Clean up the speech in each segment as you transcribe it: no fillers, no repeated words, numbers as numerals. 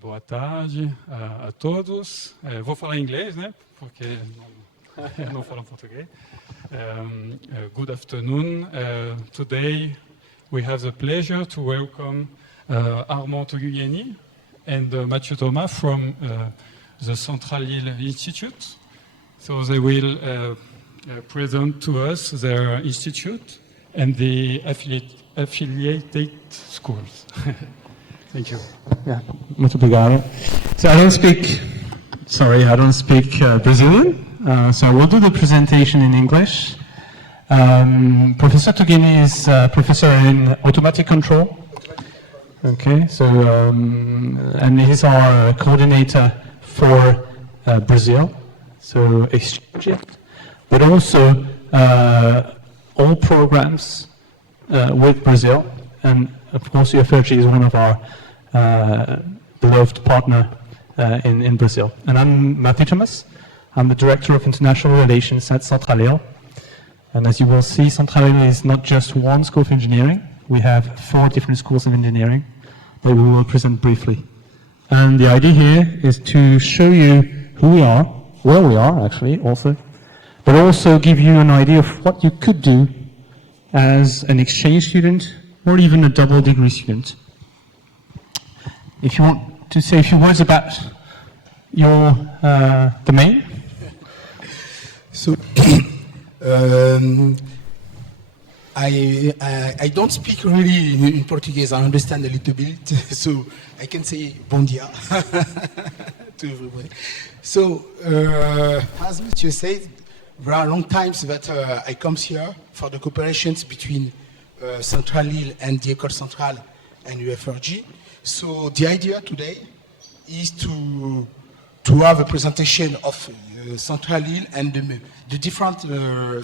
Boa tarde a todos. Vou falar em inglês, né? Porque não falo português. Good afternoon. Today we have the pleasure to welcome Armand Toguyéni and Mathieu from the Centrale Lille Institute. So they will present to us their institute and the affiliated schools. Thank you. Yeah, muito obrigado. So I don't speak Brazilian, so I will do the presentation in English. Professor Toguyéni is a professor in automatic control. Okay, so and he's our coordinator for Brazil, so exchange, but also all programs with Brazil, and of course UFRG is one of our beloved partner in Brazil. And I'm Mathieu. I'm the Director of International Relations at Centrale Lille. And as you will see, Centrale Lille is not just one school of engineering. We have 4 different schools of engineering that we will present briefly. And the idea here is to show you who we are, where we are actually also, but also give you an idea of what you could do as an exchange student or even a double degree student. If you want to say a few words about your domain. So, I don't speak really in Portuguese. I understand a little bit, so I can say bom dia to everybody. So, as Mathieu said, there are long times that I come here for the cooperations between Centrale Lille and the École Centrale and UFRG. So the idea today is to have a presentation of Centrale Lille and the different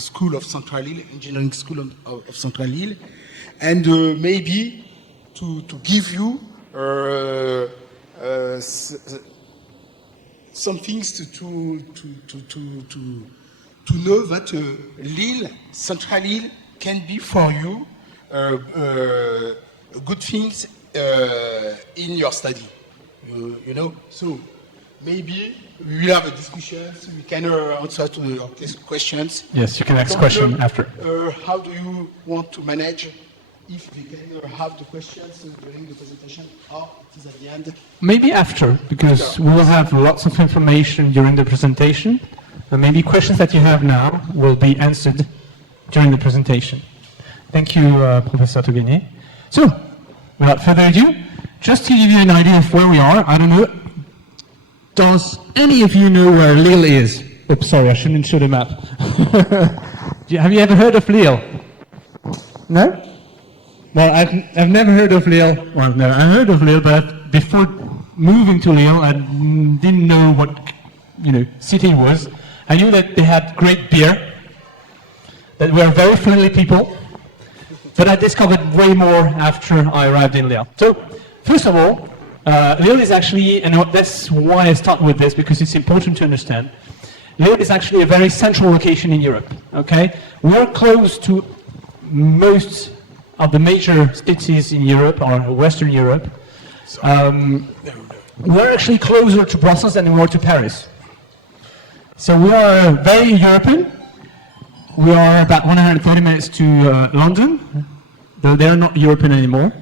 school of Centrale Lille, engineering school of Centrale Lille, and maybe to give you some things to know that Lille, Centrale Lille can be for you good things in your study, you know. So maybe we will have a discussion. So we can answer to your questions. Yes, you can ask questions after. How do you want to manage? If we can have the questions during the presentation, or it is at the end? Maybe after, because we will have lots of information during the presentation, and maybe questions that you have now will be answered during the presentation. Thank you, Professor Toguyéni. So, without further ado, just to give you an idea of where we are, I don't know, does any of you know where Lille is? Oops, sorry, I shouldn't show the map. Have you ever heard of Lille? No? Well, I've never heard of Lille. Well, no, I heard of Lille, but before moving to Lille, I didn't know what, city it was. I knew that they had great beer, that we are very friendly people, but I discovered way more after I arrived in Lille. So, first of all, Lille is actually, and that's why I start with this, because it's important to understand, Lille is actually a very central location in Europe, okay? We're close to most of the major cities in Europe, or Western Europe. We're actually closer to Brussels than we are to Paris. So we are very European. We are about 130 minutes to London, though they're not European anymore.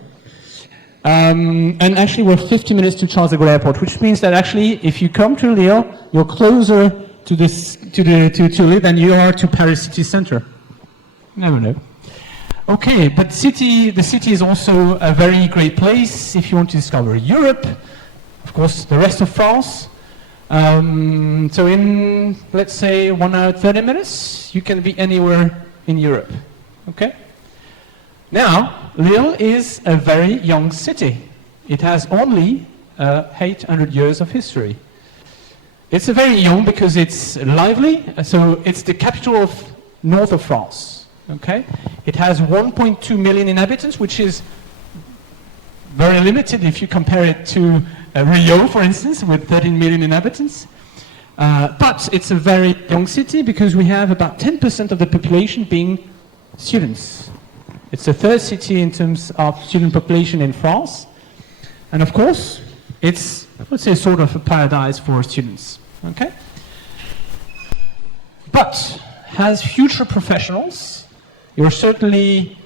And actually we're 50 minutes to Charles de Gaulle Airport, which means that actually if you come to Lille, you're closer to Lille than you are to Paris city center. Never know. Okay, but the city is also a very great place if you want to discover Europe, of course the rest of France. So in, let's say, 1 hour 30 minutes, you can be anywhere in Europe, okay? Now, Lille is a very young city. It has only 800 years of history. It's a very young because it's lively, so it's the capital of north of France, okay? It has 1.2 million inhabitants, which is very limited if you compare it to Rio, for instance, with 13 million inhabitants. But it's a very young city because we have about 10% of the population being students. It's the 3rd city in terms of student population in France. And of course, it's let's say, sort of a paradise for students. Okay? But as future professionals, you're certainly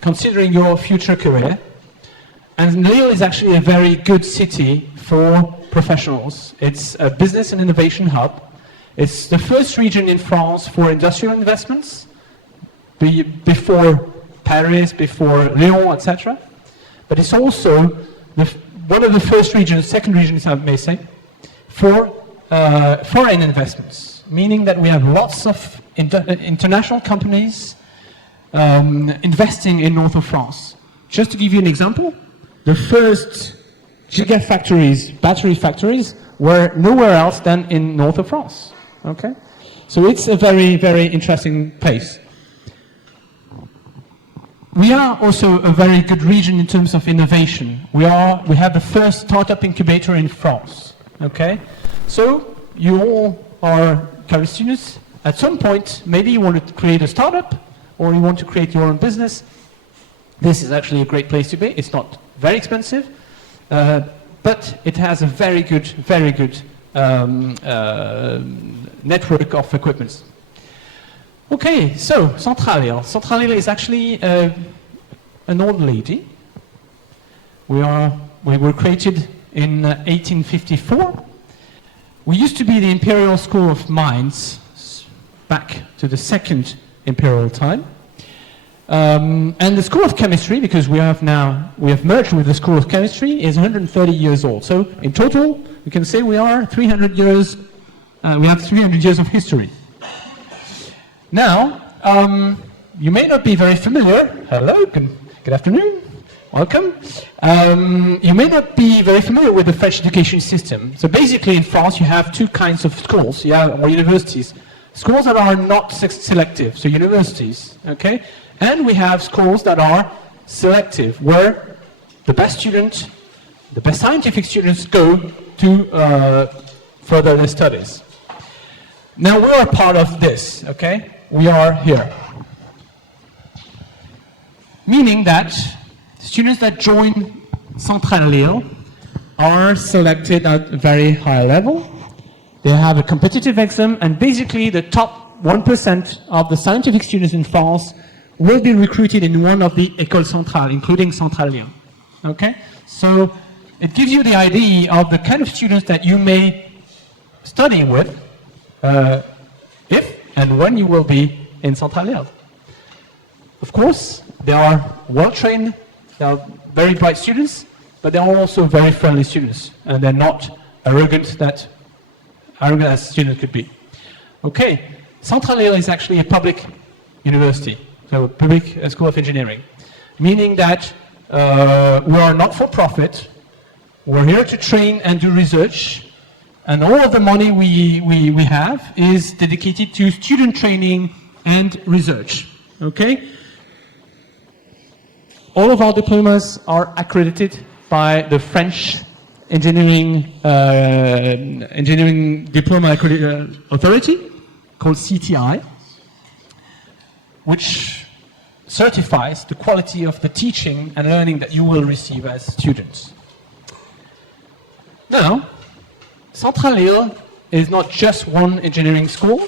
considering your future career, and Lille is actually a very good city for professionals. It's a business and innovation hub. It's the first region in France for industrial investments, before Paris, before Lyon, etc. But it's also one of the first regions, second regions I may say, for foreign investments, meaning that we have lots of international companies investing in north of France. Just to give you an example, the first gigafactories, battery factories, were nowhere else than in north of France. Okay? So it's a very, very interesting place. We are also a very good region in terms of innovation. We have the first startup incubator in France. Okay? So you all are college students. At some point, maybe you want to create a startup or you want to create your own business. This is actually a great place to be. It's not very expensive, but it has a very good network of equipment. Okay, so Centrale Lille. Centrale Lille is actually an old lady. We were created in 1854. We used to be the Imperial School of Mines, back to the second imperial time. And the School of Chemistry, because we have merged with the School of Chemistry, is 130 years old. So in total, we can say we are 300 years. We have 300 years of history. Now, you may not be very familiar. Hello, good afternoon, welcome. You may not be very familiar with the French education system. So basically, in France, you have two kinds of schools, or universities. Schools that are not selective, so universities, okay? And we have schools that are selective, where the best students, the best scientific students go to further their studies. Now we are part of this, okay? We are here. Meaning that students that join Centrale Lille are selected at a very high level. They have a competitive exam, and basically the top 1% of the scientific students in France will be recruited in one of the Écoles Centrales, including Centrale Lille. Okay? So it gives you the idea of the kind of students that you may study with if and when you will be in Centrale Lille. Of course, they are well-trained, they are very bright students, but they are also very friendly students, and they're not arrogant as students could be. Okay, Centrale Lille is actually a public university, so a public school of engineering, meaning that we are not for profit. We're here to train and do research, and all of the money we have is dedicated to student training and research. Okay? All of our diplomas are accredited by the French Engineering Diploma Authority, called CTI, which certifies the quality of the teaching and learning that you will receive as students. Now, Centrale Lille is not just one engineering school.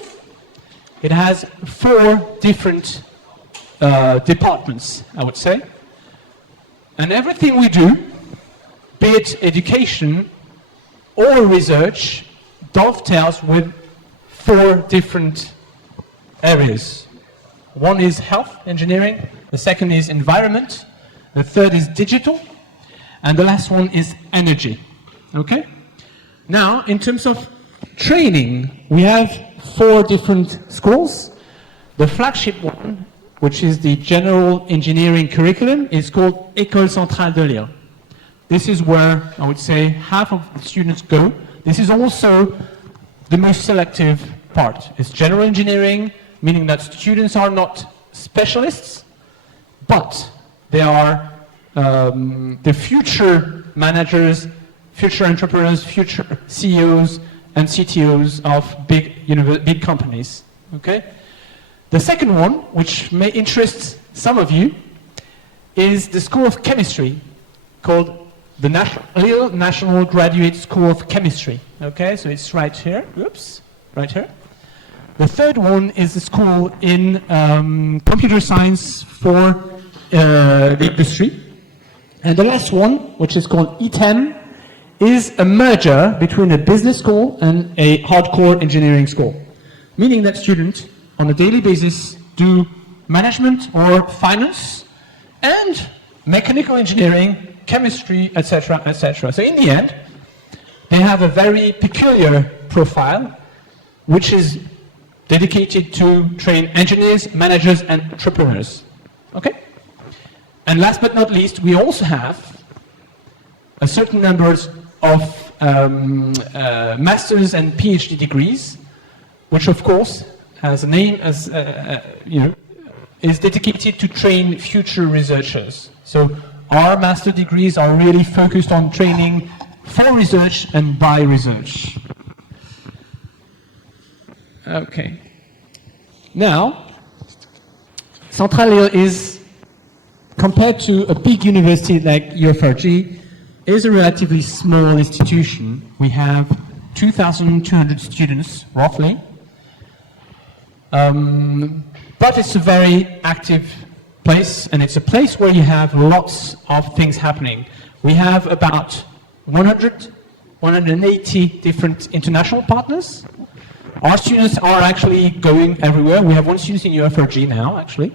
It has 4 different departments, I would say. And everything we do, be it education or research, dovetails with 4 different areas. One is health engineering, the second is environment, the third is digital, and the last one is energy. Okay? Now, in terms of training, we have 4 different schools. The flagship one, which is the general engineering curriculum, is called École Centrale de Lille. This is where, I would say, half of the students go. This is also the most selective part. It's general engineering, meaning that students are not specialists, but they are the future managers, future entrepreneurs, future CEOs and CTOs of big companies. Okay? The second one, which may interest some of you, is the School of Chemistry, called the Lille National Graduate School of Chemistry. Okay, so it's right here. Oops, right here. The third one is the school in computer science for the industry. And the last one, which is called E10, is a merger between a business school and a hardcore engineering school. Meaning that students, on a daily basis, do management or finance and mechanical engineering, chemistry, etc., etc. So in the end, they have a very peculiar profile, which is dedicated to train engineers, managers, and entrepreneurs. Okay? And last but not least, we also have a certain numbers of masters and PhD degrees, which of course has a name as is dedicated to train future researchers. So our master degrees are really focused on training for research and by research. Okay. Now, Centrale Lille is, compared to a big university like UFRG, is a relatively small institution. We have 2,200 students, roughly. But it's a very active place, and it's a place where you have lots of things happening. We have about 180 different international partners. Our students are actually going everywhere. We have one student in UFRG now, actually.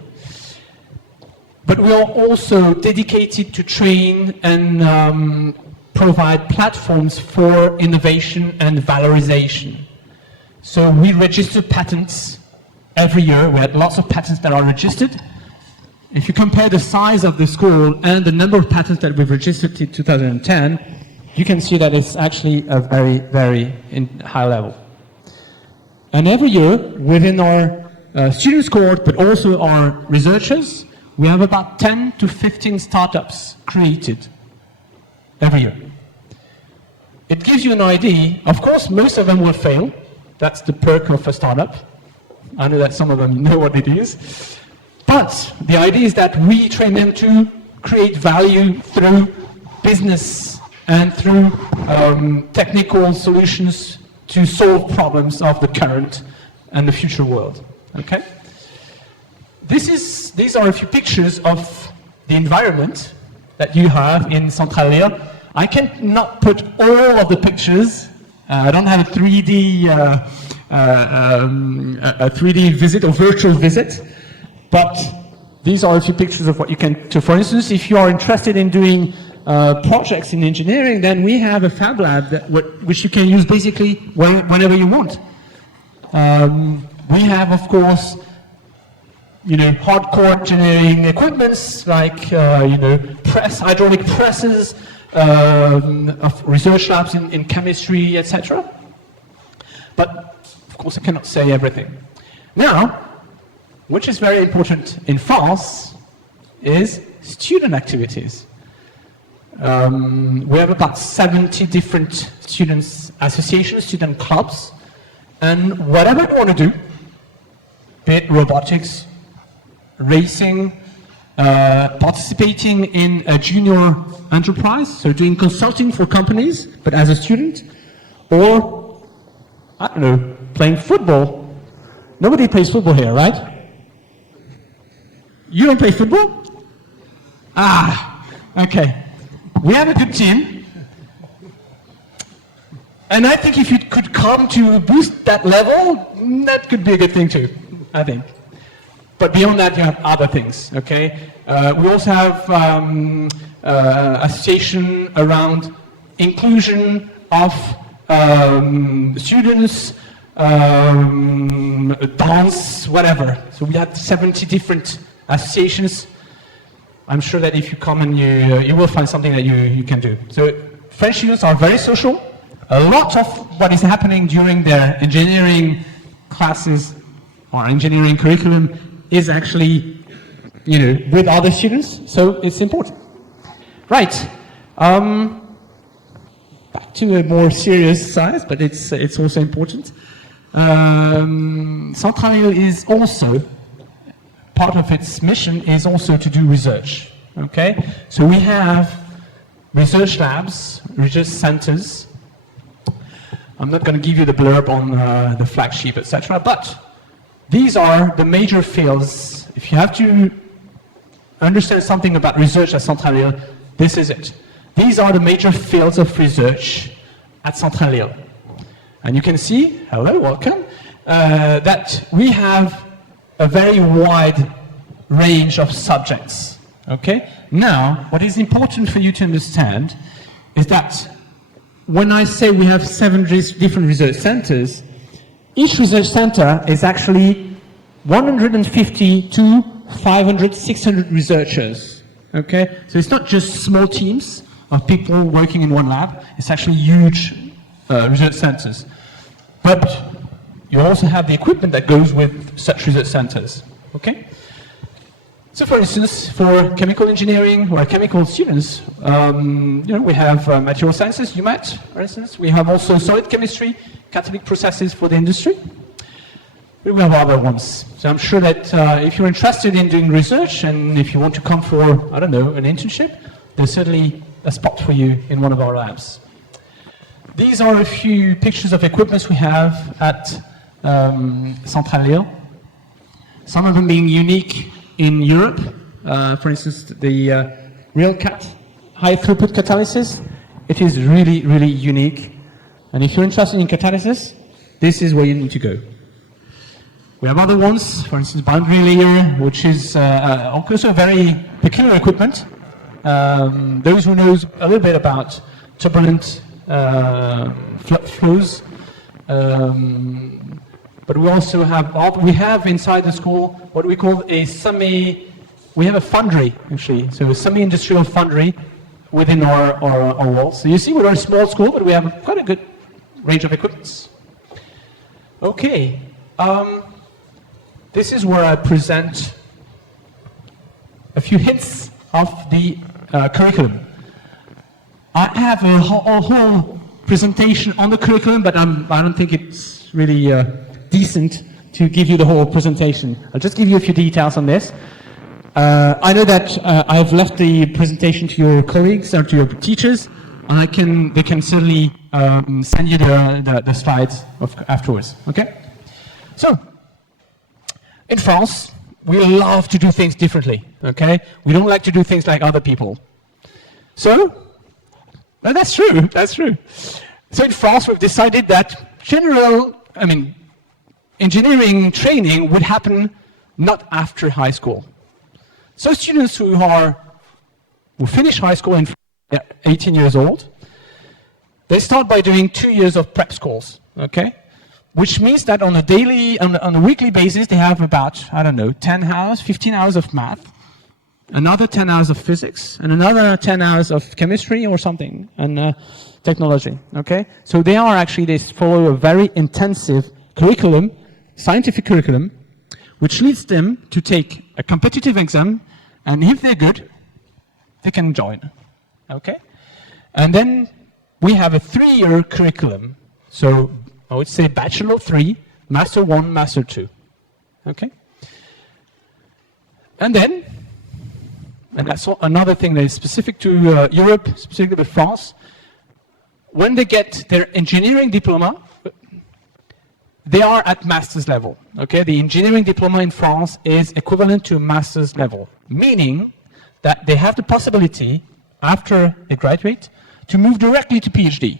But we are also dedicated to train and provide platforms for innovation and valorization. So we register patents every year. We had lots of patents that are registered. If you compare the size of the school and the number of patents that we've registered in 2010, you can see that it's actually a very, very high level. And every year, within our students cohort, but also our researchers, we have about 10 to 15 startups created every year. It gives you an idea. Of course, most of them will fail. That's the perk of a startup. I know that some of them know what it is. But the idea is that we train them to create value through business and through technical solutions to solve problems of the current and the future world. Okay? These are a few pictures of the environment that you have in Centrale Lille. I cannot put all of the pictures. I don't have a 3D visit or virtual visit, but these are a few pictures of what you can do. For instance, if you are interested in doing projects in engineering, then we have a fab lab which you can use basically whenever you want. We have, of course, hardcore engineering equipments like hydraulic presses, of research labs in chemistry, etc. But of course, I cannot say everything. Now, which is very important in France, is student activities. We have about 70 different students associations, student clubs, and whatever you want to do, be it robotics, racing, participating in a junior enterprise, so doing consulting for companies, but as a student, or, I don't know, playing football. Nobody plays football here, right? You don't play football? Ah, okay. We have a good team. And I think if you could come to boost that level, that could be a good thing too, I think. But beyond that, you have other things, okay? We also have association around inclusion of students, dance, whatever. So we had 70 different associations. I'm sure that if you come and you will find something that you can do. So French students are very social. A lot of what is happening during their engineering classes or engineering curriculum is actually, with other students, so it's important. Right. Back to a more serious side, but it's also important. Centrale Lille is also, part of its mission is also to do research, okay? So we have research labs, research centers. I'm not going to give you the blurb on the flagship, etc., but these are the major fields. If you have to understand something about research at Centrale Lille, this is it. These are the major fields of research at Centrale Lille. And you can see, hello, welcome, that we have a very wide range of subjects. Okay? Now, what is important for you to understand is that when I say we have 7 different research centers, each research center is actually 150 to 500, 600 researchers. Okay? So it's not just small teams of people working in one lab, it's actually huge research centers. But you also have the equipment that goes with such research centers. Okay? So for instance, for chemical engineering or chemical students, we have material sciences, UMAT, for instance. We have also solid chemistry, catalytic processes for the industry. We have other ones. So I'm sure that if you're interested in doing research and if you want to come for, I don't know, an internship, there's certainly a spot for you in one of our labs. These are a few pictures of equipment we have at Centrale Lille. Some of them being unique in Europe. For instance, the RealCat high throughput catalysis. It is really, really unique. And if you're interested in catalysis, this is where you need to go. We have other ones, for instance, boundary layer, which is also very peculiar equipment. Those who knows a little bit about turbulent flows. But we also have inside the school what we call we have a foundry actually, so a semi-industrial foundry within our walls. So you see we're a small school, but we have quite a good range of equipments. Okay, this is where I present a few hints of the curriculum. I have a whole presentation on the curriculum, but I don't think it's really decent to give you the whole presentation. I'll just give you a few details on this. I know that I've left the presentation to your colleagues or to your teachers, and they can certainly send you the slides afterwards. Okay? So, in France, we love to do things differently. Okay? We don't like to do things like other people. So, well, that's true. That's true. So in France, we've decided that engineering training would happen not after high school. So students who finish high school and they're 18 years old, they start by doing 2 years of prep schools, okay? Which means that on a weekly basis, they have about, 10 hours, 15 hours of math, another 10 hours of physics, and another 10 hours of chemistry or something, and technology, okay? So they follow a very intensive curriculum, scientific curriculum, which leads them to take a competitive exam, and if they're good, they can join, okay? And then we have a 3-year curriculum. So I would say Bachelor 3, Master 1, Master 2, okay? And that's another thing that is specific to Europe, specifically to France. When they get their engineering diploma, they are at master's level. Okay, the engineering diploma in France is equivalent to master's level, meaning that they have the possibility, after they graduate, to move directly to PhD.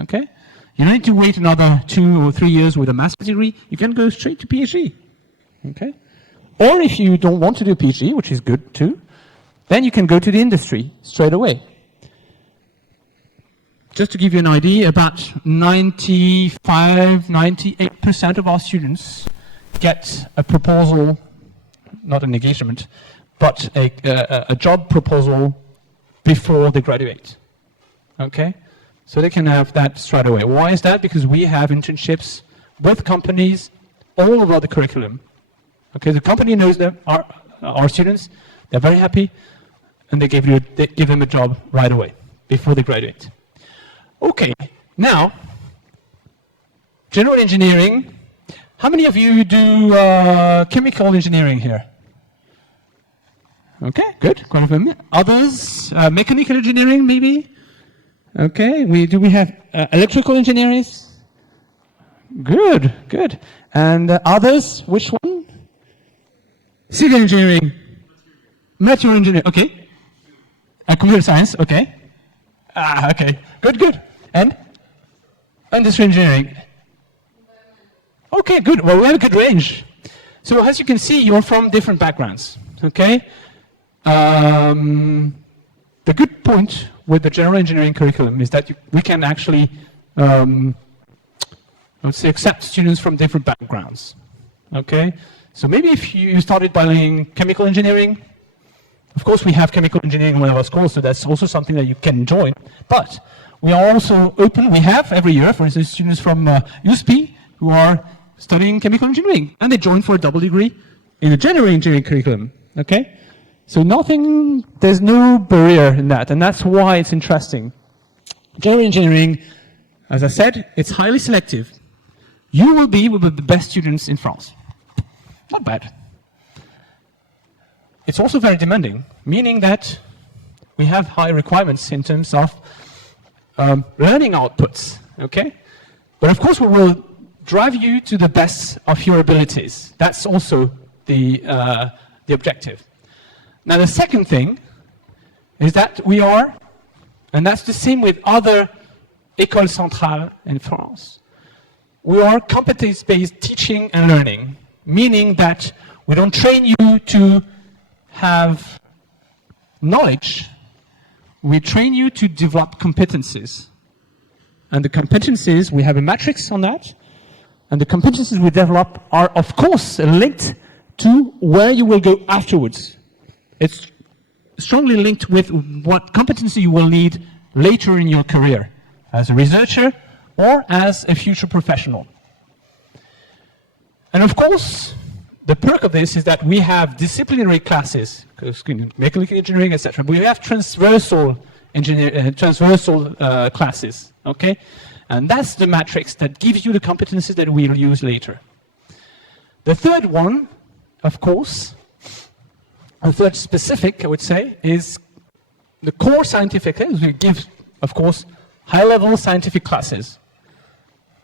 Okay, you don't need to wait another 2 or 3 years with a master's degree. You can go straight to PhD. Okay, or if you don't want to do PhD, which is good too, then you can go to the industry straight away. Just to give you an idea, about 98% of our students get a proposal, not an engagement, but a job proposal before they graduate. Okay? So they can have that straight away. Why is that? Because we have internships with companies all over the curriculum. Okay, the company knows them, our students, they're very happy, and they give them a job right away, before they graduate. Okay, now, general engineering. How many of you do chemical engineering here? Okay, good. Others, mechanical engineering maybe? Okay, do we have electrical engineering? Good, good. And others, which one? Civil engineering. Material engineering, okay. Computer science, okay. Okay, good, good. And? Industrial engineering. Okay, good. Well, we have a good range. So as you can see, you're from different backgrounds, okay? The good point with the general engineering curriculum is that we can actually, let's say, accept students from different backgrounds, okay? So maybe if you started by learning chemical engineering, of course we have chemical engineering in one of our schools, so that's also something that you can join, but we are also open, we have every year, for instance, students from USP who are studying chemical engineering, and they join for a double degree in the general engineering curriculum, okay? So there's no barrier in that, and that's why it's interesting. General engineering, as I said, it's highly selective. You will be with the best students in France. Not bad. It's also very demanding, meaning that we have high requirements in terms of learning outputs, okay? But of course we will drive you to the best of your abilities. That's also the objective. Now the second thing is that we are, and that's the same with other écoles centrales in France, we are competence-based teaching and learning, meaning that we don't train you to have knowledge, we train you to develop competencies. And the competencies, we have a matrix on that, and the competencies we develop are, of course, linked to where you will go afterwards. It's strongly linked with what competency you will need later in your career, as a researcher or as a future professional. And of course, the perk of this is that we have disciplinary classes, mechanical engineering, etc. But we have transversal classes, okay? And that's the matrix that gives you the competencies that we'll use later. The third one, of course, the third specific, I would say, is the core scientific. We give, of course, high-level scientific classes.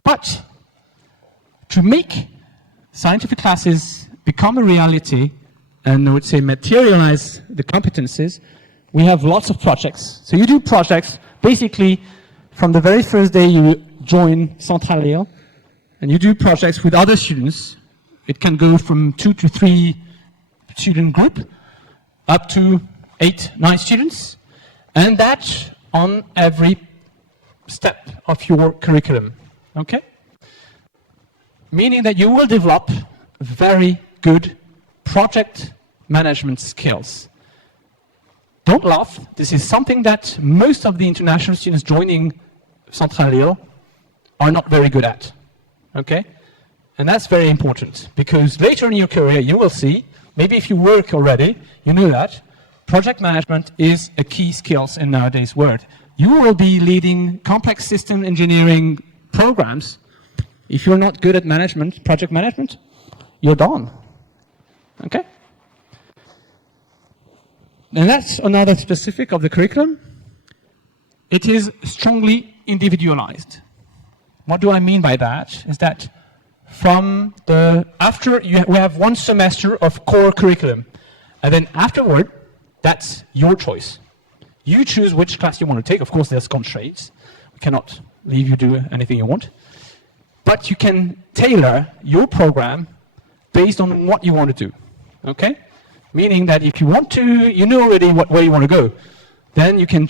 But to make scientific classes become a reality and, I would say, materialize the competencies, we have lots of projects. So you do projects, basically, from the very first day you join Centrale Lille, and you do projects with other students. It can go from 2 to 3 student group, up to 8, 9 students, and that on every step of your curriculum, okay? Meaning that you will develop very good project management skills. Don't laugh, this is something that most of the international students joining Centrale Lille are not very good at, okay? And that's very important, because later in your career you will see, maybe if you work already, you know that project management is a key skill in nowadays world. You will be leading complex system engineering programs. If you're not good at management, project management, you're done, okay? And that's another specific of the curriculum. It is strongly individualized. What do I mean by that? Is that from we have 1 semester of core curriculum, and then afterward, that's your choice. You choose which class you want to take. Of course, there's constraints. We cannot leave you do anything you want. But you can tailor your program based on what you want to do, okay? Meaning that if you want to, you know already where you want to go, then you can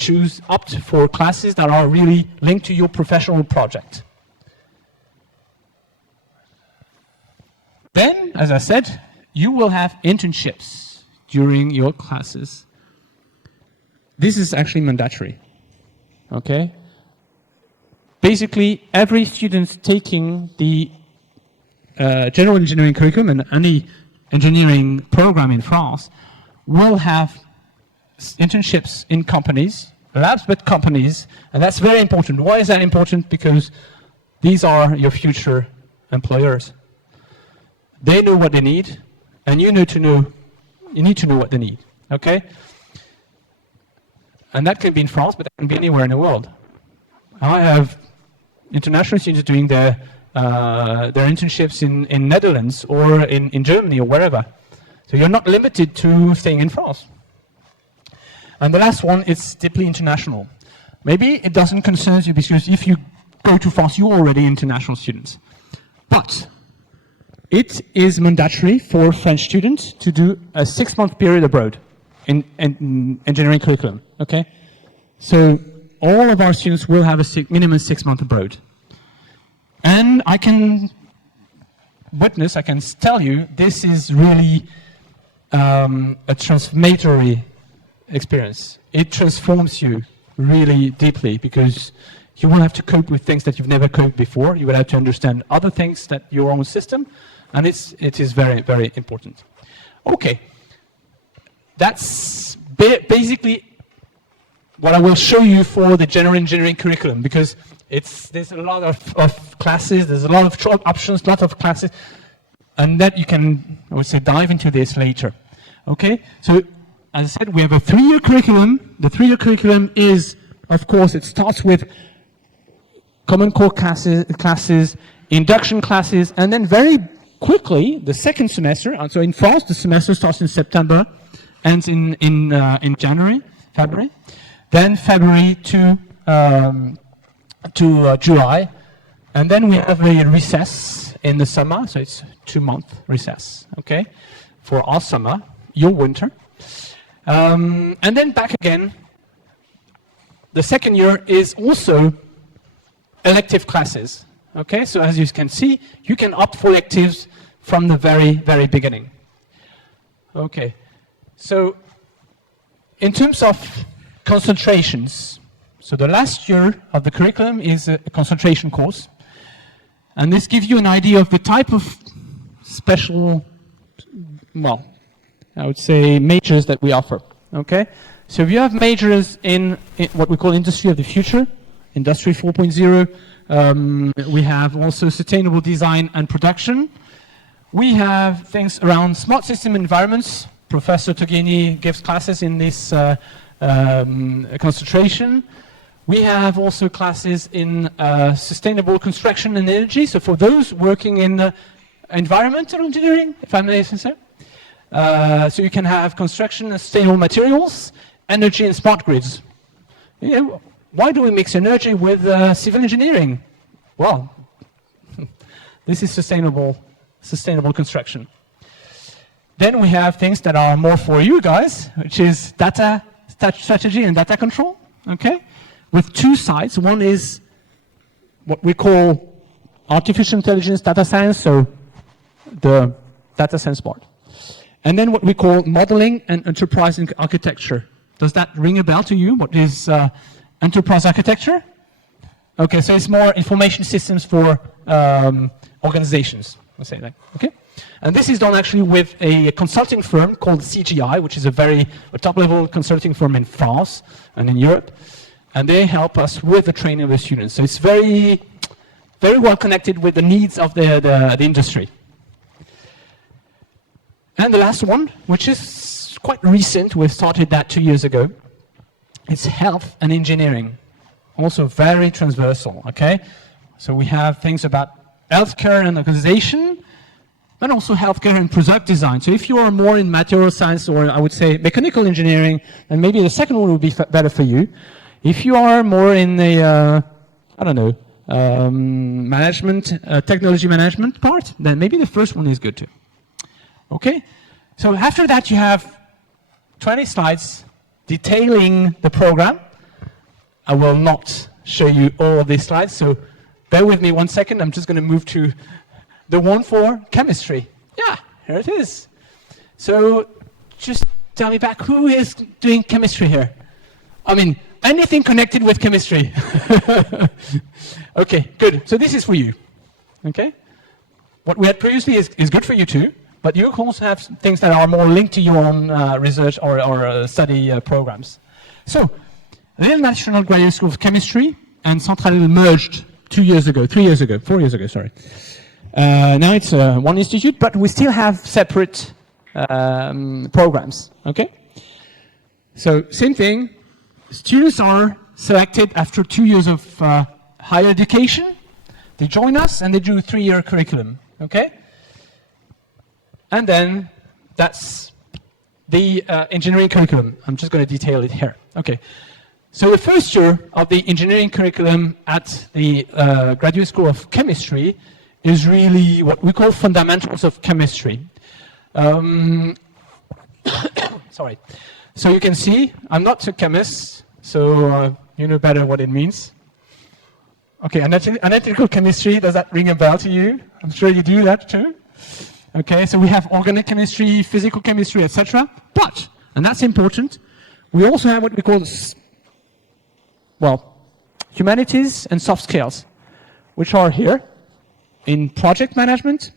opt for classes that are really linked to your professional project. Then, as I said, you will have internships during your classes. This is actually mandatory, okay? Basically, every student taking the general engineering curriculum and any engineering program in France will have internships in companies, labs with companies, and that's very important. Why is that important? Because these are your future employers. They know what they need, and you need to know what they need. okay? And that can be in France, but that can be anywhere in the world. I have international students doing their internships in Netherlands or in Germany or wherever. So you're not limited to staying in France. And the last one is deeply international. Maybe it doesn't concern you because if you go to France, you're already international students. But it is mandatory for French students to do a 6-month period abroad in engineering curriculum, okay? So all of our students will have a minimum 6 months abroad. And I can witness, I can tell you, this is really a transformatory experience. It transforms you really deeply because you will have to cope with things that you've never coped before. You will have to understand other things that your own system, and it is very, very important. Okay, that's basically what I will show you for the general engineering curriculum, because there's a lot of classes, there's a lot of options, a lot of classes, and that you can, I would say, dive into this later. Okay, so as I said, we have a 3-year curriculum. The 3-year curriculum is, of course, it starts with common core classes, induction classes, and then very quickly, the second semester, and so in France, the semester starts in September, ends in January, February. Then February to July, and then we have a recess in the summer, so it's 2-month recess, okay, for our summer, your winter. And then back again, the second year is also elective classes, okay, so as you can see, you can opt for electives from the very, very beginning. Okay, so in terms of concentrations, so the last year of the curriculum is a concentration course, and this gives you an idea of the type of special, well, I would say majors that we offer, okay? So if you have majors in what we call industry of the future, industry 4.0, we have also sustainable design and production. We have things around smart system environments. Professor Toguyéni gives classes in this concentration. We have also classes in sustainable construction and energy. So for those working in environmental engineering, if I may say so. So you can have construction and sustainable materials, energy and smart grids. You know, why do we mix energy with civil engineering? Well, this is sustainable construction. Then we have things that are more for you guys, which is data strategy and data control, okay? With 2 sides. One is what we call artificial intelligence data science, so the data science part. And then what we call modeling and enterprise architecture. Does that ring a bell to you? What is enterprise architecture? Okay, so it's more information systems for organizations, let's say that, okay? And this is done actually with a consulting firm called CGI, which is a top-level consulting firm in France and in Europe. And they help us with the training of the students. So it's very, very well connected with the needs of the industry. And the last one, which is quite recent, we started that 2 years ago. It's health and engineering. Also very transversal, okay? So we have things about healthcare and organization, but also healthcare and product design. So if you are more in material science, or I would say mechanical engineering, then maybe the second one would be better for you. If you are more in the, I don't know, management, technology management part, then maybe the first one is good too. Okay? So after that you have 20 slides detailing the program. I will not show you all of these slides, so bear with me 1 second. I'm just going to move to the one for chemistry. Yeah, here it is. So just tell me back, who is doing chemistry here? I mean, anything connected with chemistry. Okay, good. So this is for you. Okay? What we had previously is good for you too, but you also have things that are more linked to your own research or study programs. So, Lille National Graduate School of Chemistry and Centrale Lille merged 4 years ago, sorry. Now it's one institute, but we still have separate programs, okay? So same thing, students are selected after 2 years of higher education. They join us and they do a 3-year curriculum, okay? And then that's the engineering curriculum. I'm just going to detail it here. Okay. So the first year of the engineering curriculum at the Graduate School of Chemistry is really what we call fundamentals of chemistry. Sorry. So you can see, I'm not a chemist, so you know better what it means. Okay, analytical chemistry, does that ring a bell to you? I'm sure you do that too. Okay, so we have organic chemistry, physical chemistry, etc. But, and that's important, we also have what we call, well, humanities and soft skills, which are here in project management,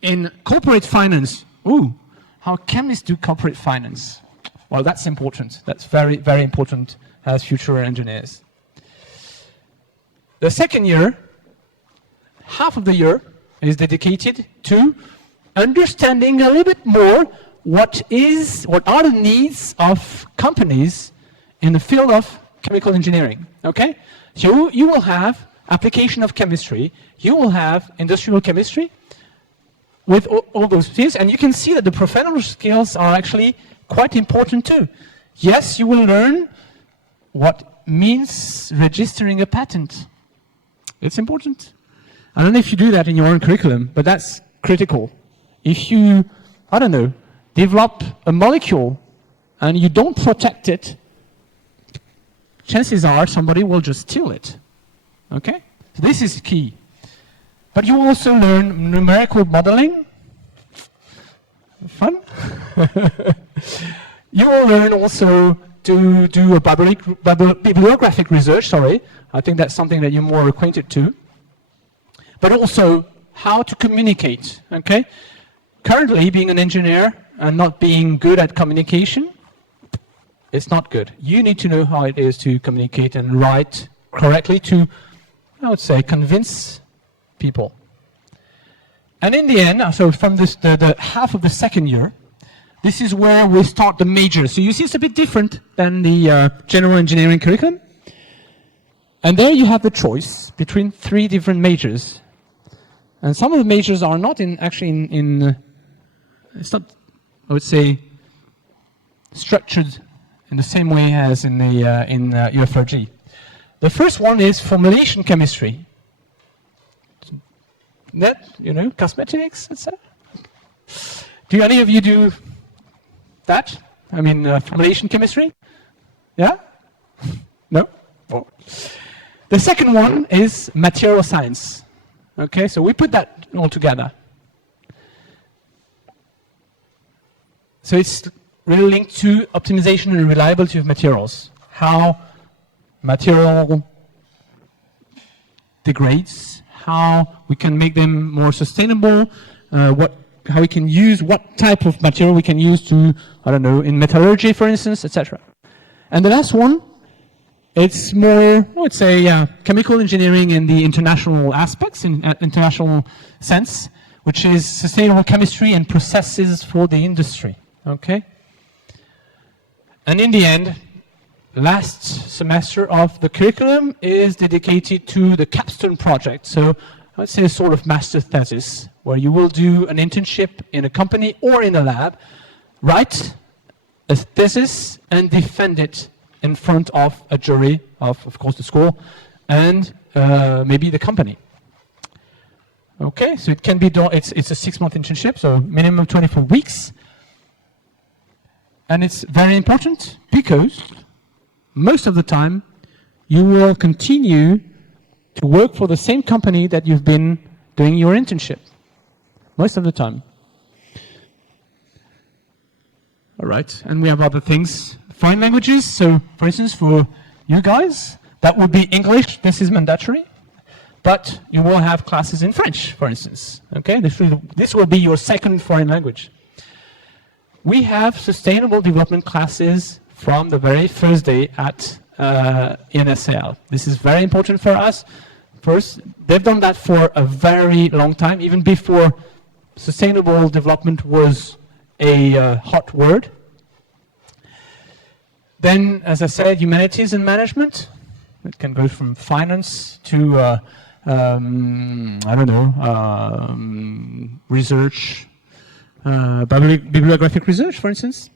in corporate finance. Ooh, how chemists do corporate finance? Well, that's important. That's very, very important as future engineers. The second year, half of the year is dedicated to understanding a little bit more what are the needs of companies in the field of chemical engineering, okay? So you will have application of chemistry, you will have industrial chemistry with all those fields, and you can see that the professional skills are actually quite important too. Yes, you will learn what means registering a patent. It's important. I don't know if you do that in your own curriculum, but that's critical. If you, I don't know, develop a molecule and you don't protect it, chances are somebody will just steal it. Okay? So this is key. But you also learn numerical modeling. Fun? You will learn also to do a bibliographic research, sorry. I think that's something that you're more acquainted to. But also how to communicate, okay? Currently, being an engineer and not being good at communication, it's not good. You need to know how it is to communicate and write correctly to, I would say, convince people. And in the end, so from this, the half of the second year, this is where we start the majors. So you see it's a bit different than the general engineering curriculum. And there you have the choice between 3 different majors. And some of the majors are not actually it's not, I would say, structured in the same way as in the UFRG. The first one is formulation chemistry. That, you know, cosmetics, etc. Do any of you do that? I mean, formulation chemistry? Yeah? No? Oh. The second one is material science. Okay, so we put that all together. So it's really linked to optimization and reliability of materials. How material degrades, how we can make them more sustainable, how we can use, what type of material we can use to, I don't know, in metallurgy, for instance, etc. And the last one, it's more, I would say, chemical engineering in the international aspects, in international sense, which is sustainable chemistry and processes for the industry. Okay? And in the end, last semester of the curriculum is dedicated to the capstone project. So I would say a sort of master thesis, where you will do an internship in a company or in a lab, write a thesis and defend it in front of a jury of course, the school, and maybe the company. Okay, so it can be done, it's a 6-month internship, so minimum 24 weeks. And it's very important because most of the time you will continue to work for the same company that you've been doing your internship. Most of the time. All right, and we have other things. Foreign languages, so for instance, for you guys, that would be English, this is mandatory, but you will have classes in French, for instance, okay? This will be your second foreign language. We have sustainable development classes from the very first day at NSL. This is very important for us. First, they've done that for a very long time, even before sustainable development was a hot word. Then, as I said, humanities and management. It can go from finance to, I don't know, research, bibliographic research, for instance.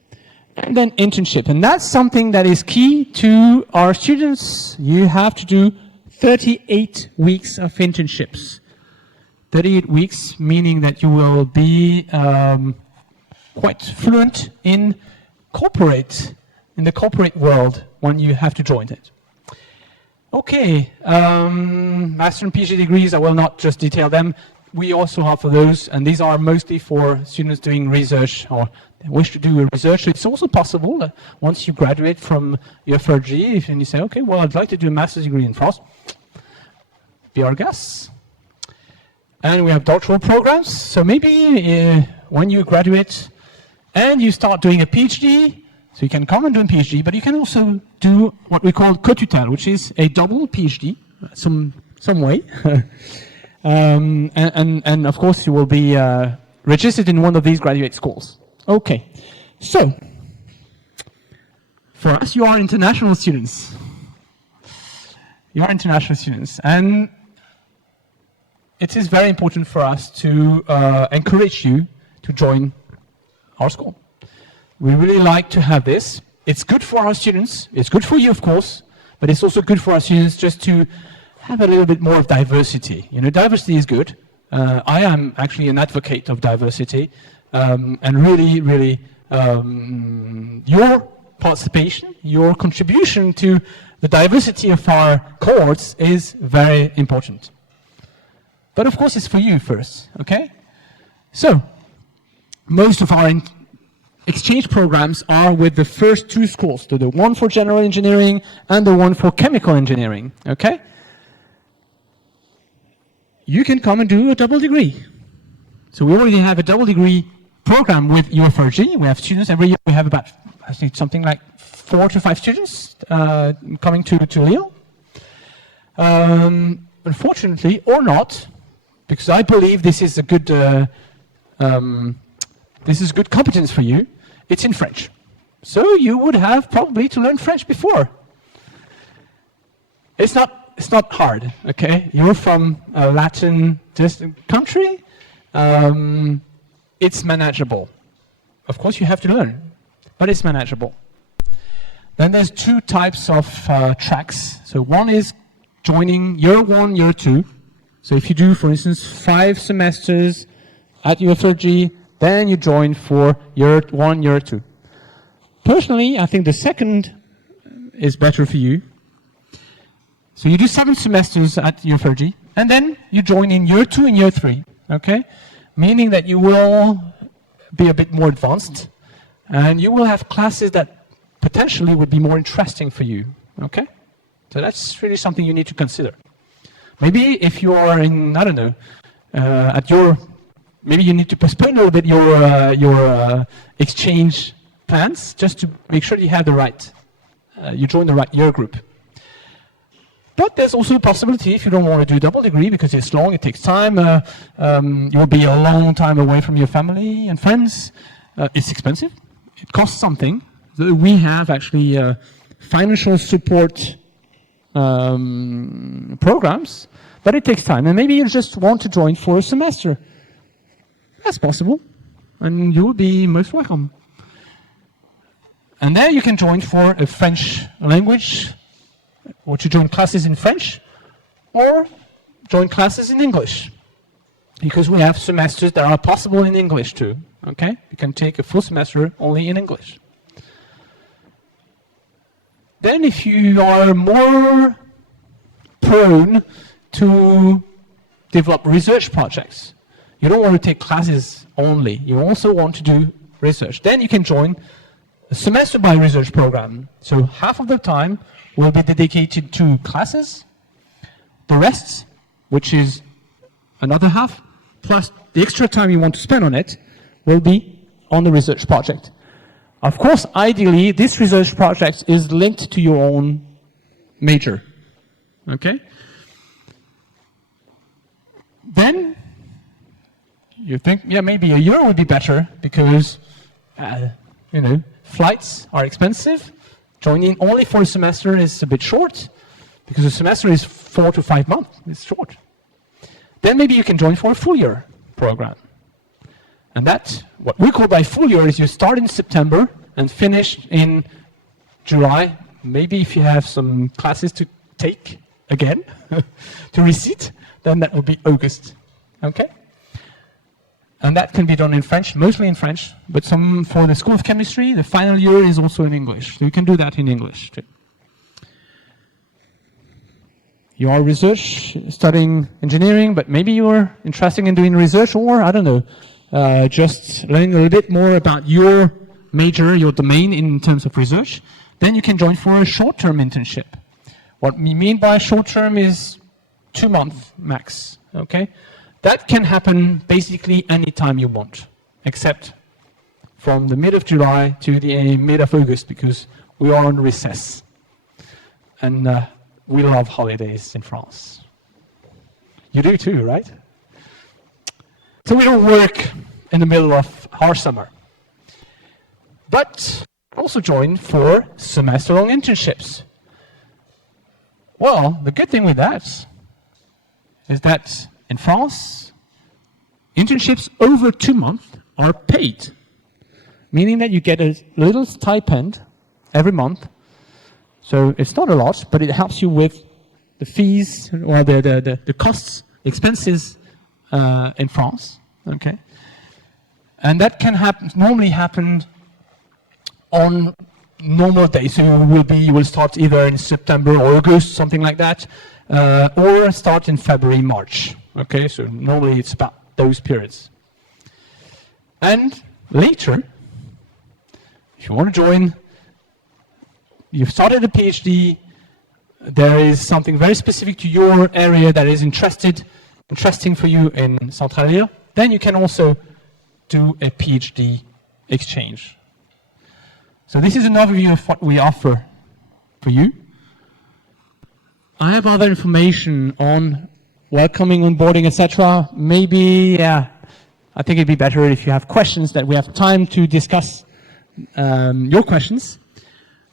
And then internship. And that's something that is key to our students. You have to do 38 weeks of internships. 38 weeks, meaning that you will be quite fluent in the corporate world when you have to join it. Okay, master and PhD degrees, I will not just detail them. We also offer those, and these are mostly for students doing research or they wish to do research. It's also possible that once you graduate from your FRG, and you say, okay, well, I'd like to do a master's degree in France, be our guests. And we have doctoral programs, so maybe when you graduate and you start doing a PhD, so you can come and do a PhD, but you can also do what we call co-tutelle, which is a double PhD, some way. And of course you will be registered in one of these graduate schools. Okay, so for us, you are international students. You are international students, and it is very important for us to encourage you to join our school. We really like to have this. It's good for our students. It's good for you, of course, but it's also good for our students just to have a little bit more of diversity. You know, diversity is good. I am actually an advocate of diversity, and really, your participation, your contribution to the diversity of our cohorts is very important. But of course, it's for you first, okay? So, most of our exchange programs are with the first two schools, so the one for general engineering and the one for chemical engineering, okay? You can come and do a double degree. So we already have a double degree program with UFRG. We have students every year. We have about, I think, something like 4 to 5 students coming to Lille. Unfortunately, or not, because I believe this is a good good competence for you. It's in French, so you would have probably to learn French before. It's not hard, okay? You're from a Latin country. It's manageable. Of course, you have to learn, but it's manageable. Then there's 2 types of tracks. So one is joining year 1, year 2. So if you do, for instance, 5 semesters at UFRG, then you join for year 1, year 2. Personally, I think the second is better for you. So you do 7 semesters at UFRG, and then you join in year 2 and year 3, okay? Meaning that you will be a bit more advanced, and you will have classes that potentially would be more interesting for you, okay? So that's really something you need to consider. Maybe if you are in, I don't know, maybe you need to postpone a little bit your exchange plans just to make sure you have the right, you join the right year group. But there's also a possibility if you don't want to do double degree because it's long, it takes time, you'll be a long time away from your family and friends. It's expensive, it costs something. So we have actually financial support programs, but it takes time. And maybe you just want to join for a semester. That's possible, and you will be most welcome. And then you can join for a French language, or to join classes in French, or join classes in English. Because we have semesters that are possible in English too, okay? You can take a full semester only in English. Then if you are more prone to develop research projects, you don't want to take classes only, you also want to do research, then you can join a semester by research program. So half of the time will be dedicated to classes, the rest, which is another half, plus the extra time you want to spend on it, will be on the research project. Of course, ideally, this research project is linked to your own major, okay? Then, you think, yeah, maybe a year would be better because, you know, flights are expensive, Joining only for a semester is a bit short, because a semester is 4 to 5 months. It's short. Then maybe you can join for a full year program. And that, what we call by full year, is you start in September and finish in July. Maybe if you have some classes to take again, to resit, then that will be August. Okay? And that can be done in French, mostly in French, but some for the School of Chemistry, the final year is also in English. So you can do that in English too. You are research, studying engineering, but maybe you're interested in doing research, or, I don't know, just learning a little bit more about your major, your domain in terms of research. Then you can join for a short-term internship. What we mean by short-term is 2 months max, okay? That can happen basically any time you want, except from the mid of July to the mid of August, because we are on recess. And we love holidays in France. You do too, right? So we don't work in the middle of our summer. But also join for semester-long internships. Well, the good thing with that is that in France, internships over 2 months are paid, meaning that you get a little stipend every month. So it's not a lot, but it helps you with the fees or the costs, expenses in France. Okay, and that can normally happen on normal days. So you will start either in September or August, something like that, or start in February, March. Okay, so normally it's about those periods. And later, if you want to join, you've started a PhD, there is something very specific to your area that is interesting for you in Centrale Lille, then you can also do a PhD exchange. So this is an overview of what we offer for you. I have other information on welcoming, onboarding, etc. Maybe, I think it'd be better if you have questions, that we have time to discuss your questions.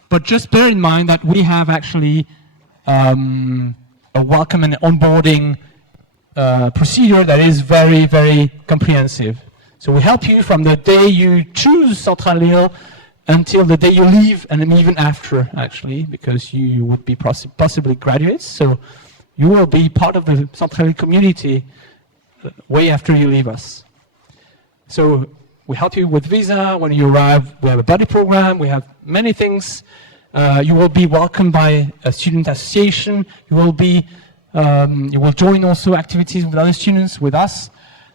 But just bear in mind that we have actually a welcome and onboarding procedure that is very, very comprehensive. So we help you from the day you choose Centrale Lille until the day you leave, and then even after, actually, because you would be possibly graduates. So you will be part of the Centrale Lille community way after you leave us. So we help you with visa when you arrive. We have a buddy program. We have many things. You will be welcomed by a student association. You will join also activities with other students, with us.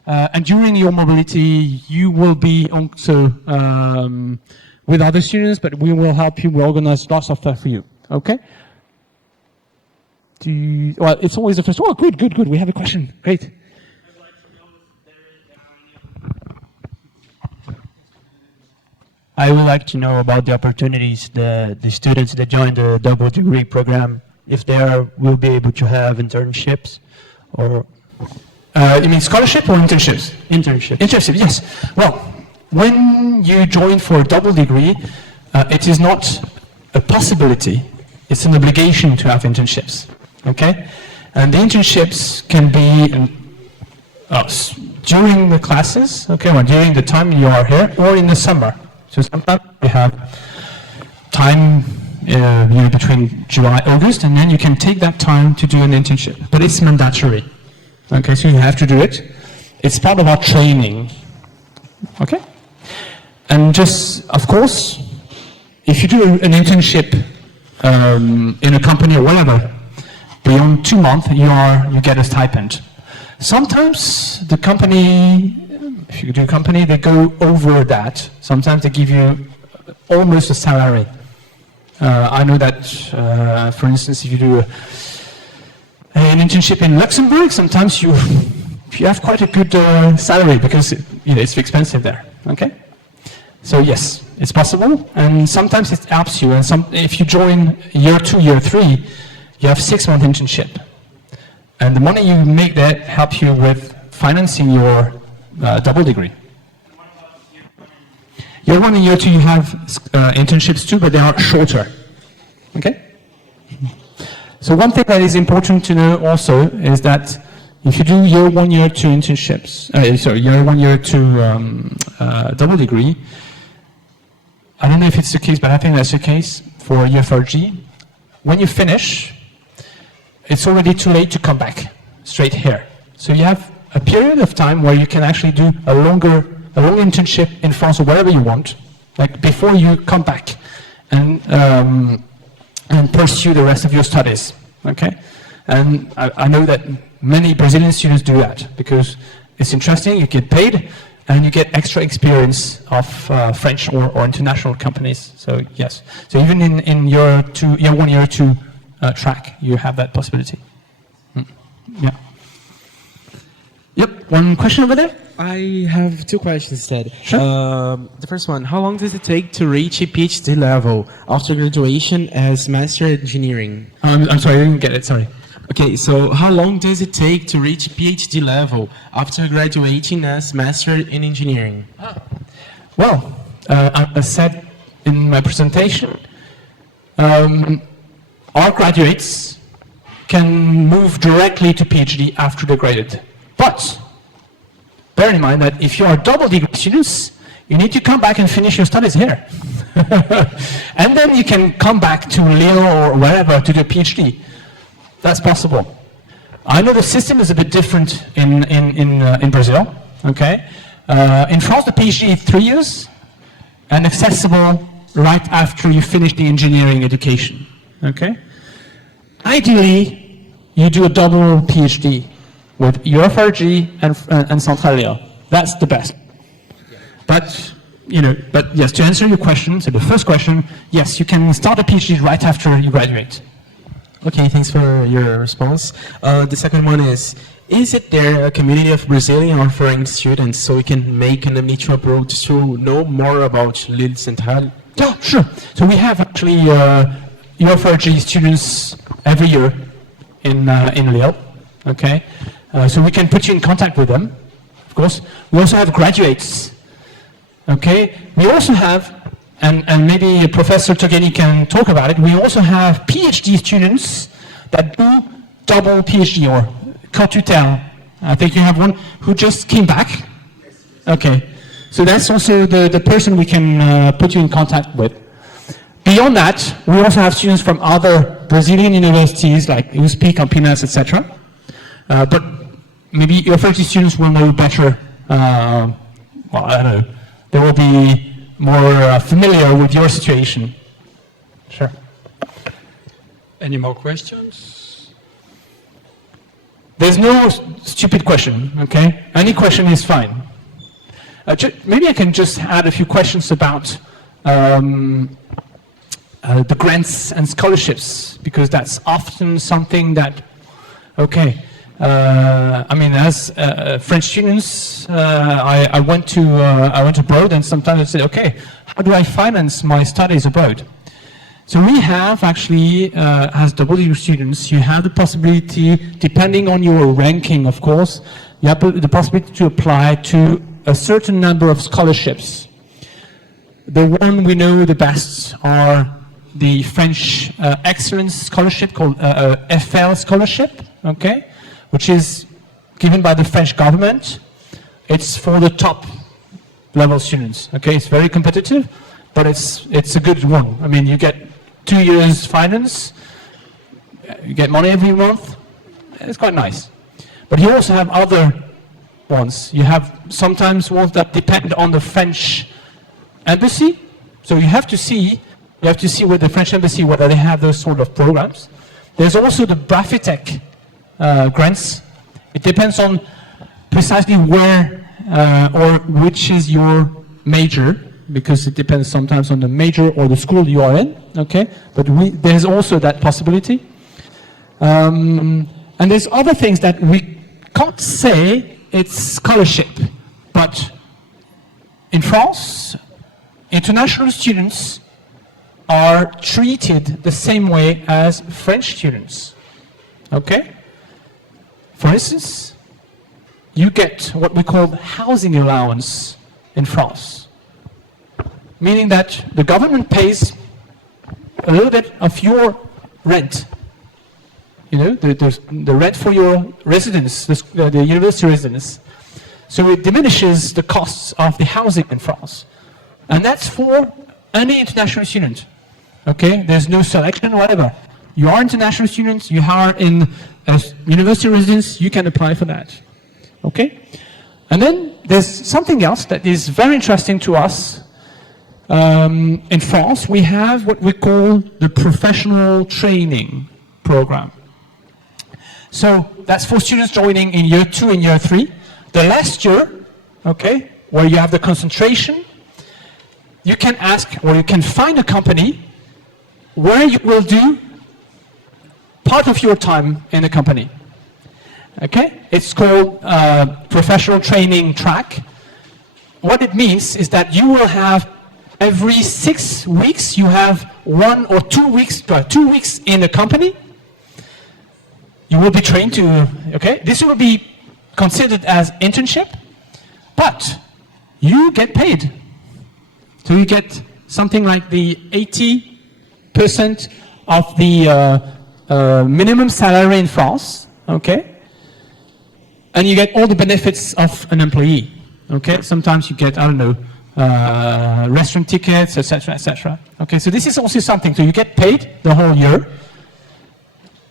And during your mobility, you will be also with other students, but we will help you. We organize lots of stuff for you. Okay? Well, it's always the first. Oh, good. We have a question. Great. I would like to know about the opportunities, the students that join the double degree program, if they will be able to have internships or... You mean scholarship or internships? Internships. Internships, yes. Well, when you join for a double degree, it is not a possibility, it's an obligation to have internships, okay? And the internships can be during the classes, okay, or during the time you are here, or in the summer. So sometimes we have time between July, August, and then you can take that time to do an internship. But it's mandatory. Okay, so you have to do it. It's part of our training. Okay? And just, of course, if you do an internship in a company or whatever, beyond 2 months, you get a stipend. Sometimes the company, if you do a company, they go over that. Sometimes they give you almost a salary. I know that, for instance, if you do an internship in Luxembourg, sometimes you have quite a good salary because it's expensive there. Okay, so yes, it's possible, and sometimes it helps you. And if you join year 2, year 3, you have 6-month internship, and the money you make there helps you with financing your double degree. Year 1 and year 2, you have internships too, but they are shorter. Okay? So one thing that is important to know also is that if you do year 1, year 2 internships, year 1, year 2 double degree, I don't know if it's the case, but I think that's the case for UFRG. When you finish, it's already too late to come back straight here. So you have a period of time where you can actually do a long internship in France or wherever you want, like before you come back and pursue the rest of your studies. Okay, and I know that many Brazilian students do that because it's interesting. You get paid, and you get extra experience of French or international companies. So yes, so even in year 1, year 2 track, you have that possibility. Yeah. Yep. One question over there. I have two questions instead. Sure. The first one, how long does it take to reach a PhD level after graduation as Master Engineering? I'm sorry, I didn't get it, sorry. Okay, so how long does it take to reach a PhD level after graduating as Master in Engineering? Well, as said in my presentation, our graduates can move directly to PhD after they graduate. But bear in mind that if you are double degree students, you need to come back and finish your studies here. And then you can come back to Lille or wherever to do a PhD. That's possible. I know the system is a bit different in Brazil. Okay, in France the PhD is 3 years and accessible right after you finish the engineering education. Okay, ideally you do a double PhD with UFRG and Centrale Lille. That's the best. But yes, to answer your question, so the first question, yes, you can start a PhD right after you graduate. Okay, thanks for your response. The second one is there a community of Brazilian or foreign students so we can make an mutual approach to know more about Lille Centrale? Yeah, sure. So we have actually UFRG students every year in Lille. Okay, so we can put you in contact with them. Of course, we also have graduates. Okay, we also have, and maybe Professor Toguyéni can talk about it. We also have PhD students that do double PhD or co-tutel. I think you have one who just came back. Okay, so that's also the person we can put you in contact with. Beyond that, we also have students from other Brazilian universities like USP, Campinas, etc. But maybe your faculty students will know better. Well, I don't know. They will be more familiar with your situation. Sure. Any more questions? There's no stupid question, okay? Any question is fine. Maybe I can just add a few questions about the grants and scholarships, because that's often something that, okay, I mean, as French students, I went abroad, and sometimes I said, okay, how do I finance my studies abroad? So we have actually, as double degree students, you have the possibility, depending on your ranking, of course, you have the possibility to apply to a certain number of scholarships. The one we know the best are the French Excellence Scholarship, called FL Scholarship, okay? Which is given by the French government. It's for the top level students. Okay, it's very competitive, but it's a good one. I mean, you get 2 years finance, you get money every month. It's quite nice. But you also have other ones. You have sometimes ones that depend on the French embassy. So you have to see with the French embassy whether they have those sort of programs. There's also the Brafitec grants. It depends on precisely where or which is your major, because it depends sometimes on the major or the school you are in, okay? But there's also that possibility. And there's other things that we can't say it's scholarship, but in France, international students are treated the same way as French students, okay? For instance, you get what we call housing allowance in France, meaning that the government pays a little bit of your rent. You know, the rent for your residence, the university residence. So it diminishes the costs of the housing in France. And that's for any international student. Okay, there's no selection, whatever. You are international students, you are in a university residence, you can apply for that. Okay? And then there's something else that is very interesting to us. In France, we have what we call the professional training program. So that's for students joining in year 2 and year 3. The last year, okay, where you have the concentration, you can ask, or you can find a company where you will do part of your time in a company. Okay? It's called professional training track. What it means is that you will have every 6 weeks, you have 1 or 2 weeks, 2 weeks in a company. You will be trained to, okay? This will be considered as internship, but you get paid. So you get something like the 80% of the minimum salary in France, okay? And you get all the benefits of an employee, okay? Sometimes you get, I don't know, restaurant tickets, etc., etc. Okay, so this is also something. So you get paid the whole year,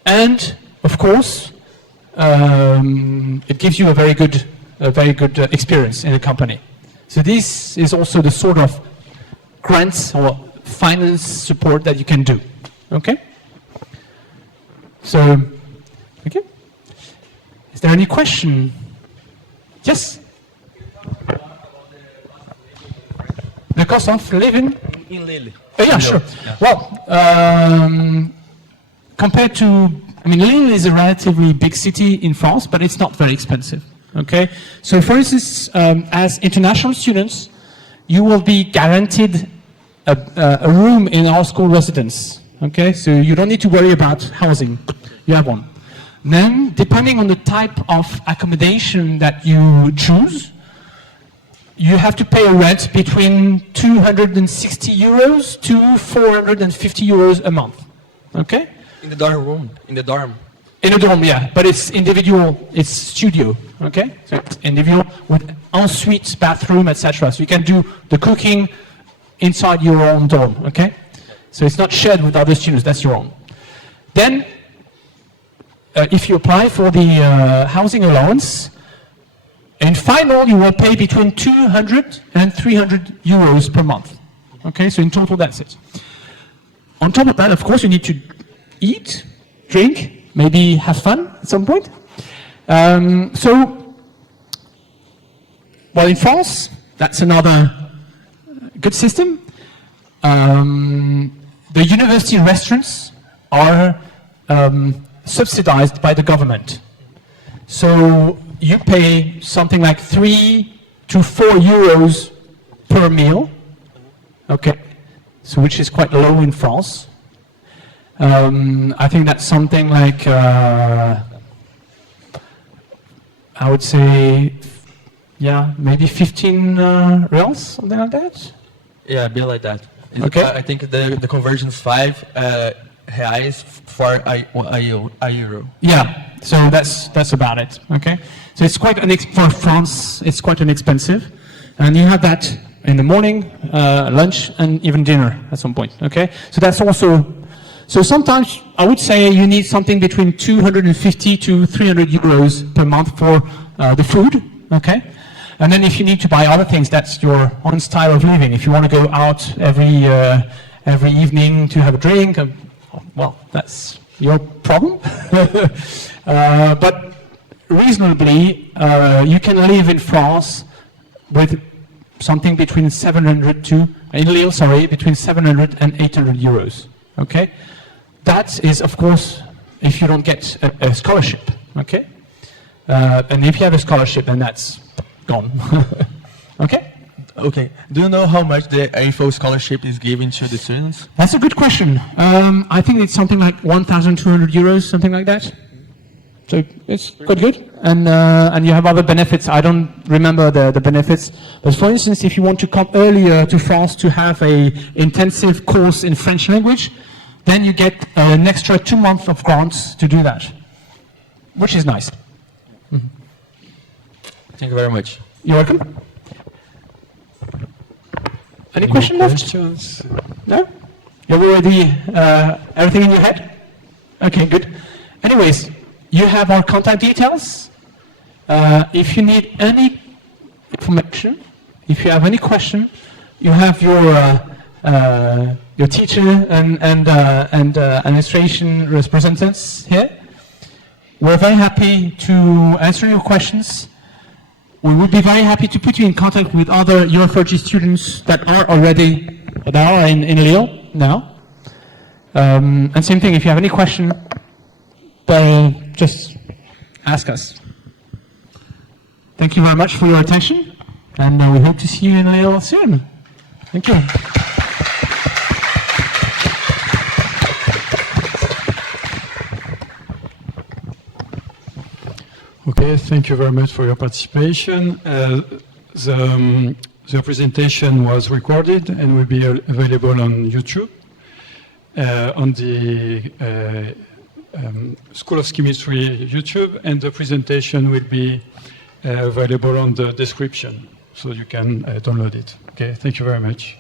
and of course, it gives you a very good experience in a company. So this is also the sort of grants or finance support that you can do. Okay. So, okay. Is there any question? Yes. The cost of living in Lille. Yeah, sure. Yeah. Well, compared to, I mean, Lille is a relatively big city in France, but it's not very expensive. Okay, so for instance, as international students, you will be guaranteed a room in our school residence. Okay, so you don't need to worry about housing. You have one. Then, depending on the type of accommodation that you choose, you have to pay a rent between 260 euros to 450 euros a month. Okay? In the dorm room, in the dorm. In a dorm, yeah, but it's individual, it's studio, okay? So it's individual with ensuite bathroom, etc. So you can do the cooking inside your own dorm, okay? So it's not shared with other students, that's your own. Then, if you apply for the housing allowance, in final you will pay between 200 and 300 euros per month. Okay, so in total that's it. On top of that, of course, you need to eat, drink, maybe have fun at some point. So, well, in France, that's another good system. The university restaurants are subsidized by the government. So you pay something like 3 to 4 euros per meal, okay, so which is quite low in France. I think that's something like, I would say, yeah, maybe 15 reals, something like that. Yeah, a bit like that. Okay. I think the conversion is 5 reais for a euro. Yeah, so that's about it. Okay, so it's quite for France, it's quite inexpensive, and you have that in the morning, lunch, and even dinner at some point. Okay, so that's also. So sometimes I would say you need something between 250 to 300 euros per month for the food. Okay, and then if you need to buy other things, that's your own style of living. If you want to go out every evening to have a drink, well, that's your problem. But reasonably, you can live in France with something between 700 to, in Lille, sorry, between 700 and 800 euros. Okay, that is, of course, if you don't get a scholarship. Okay, and if you have a scholarship, then that's gone. Okay. Okay. Do you know how much the AFO scholarship is given to the students? That's a good question. I think it's something like 1,200 euros, something like that. So it's quite good. And you have other benefits. I don't remember the benefits. But for instance, if you want to come earlier to France to have a intensive course in French language, then you get an extra 2 months of grants to do that, which is nice. Thank you very much. You're welcome. Any question left? Questions? No? You've already, everything in your head? Okay, good. Anyways, you have our contact details. If you need any information, if you have any question, you have your teacher and administration representatives here. We're very happy to answer your questions. We would be very happy to put you in contact with other Euro4G students that are in Lille now. And same thing, if you have any question, just ask us. Thank you very much for your attention, and we hope to see you in Lille soon. Thank you. Okay, thank you very much for your participation. The presentation was recorded and will be available on YouTube, on the School of Chemistry YouTube, and the presentation will be available on the description, so you can download it. Okay, thank you very much.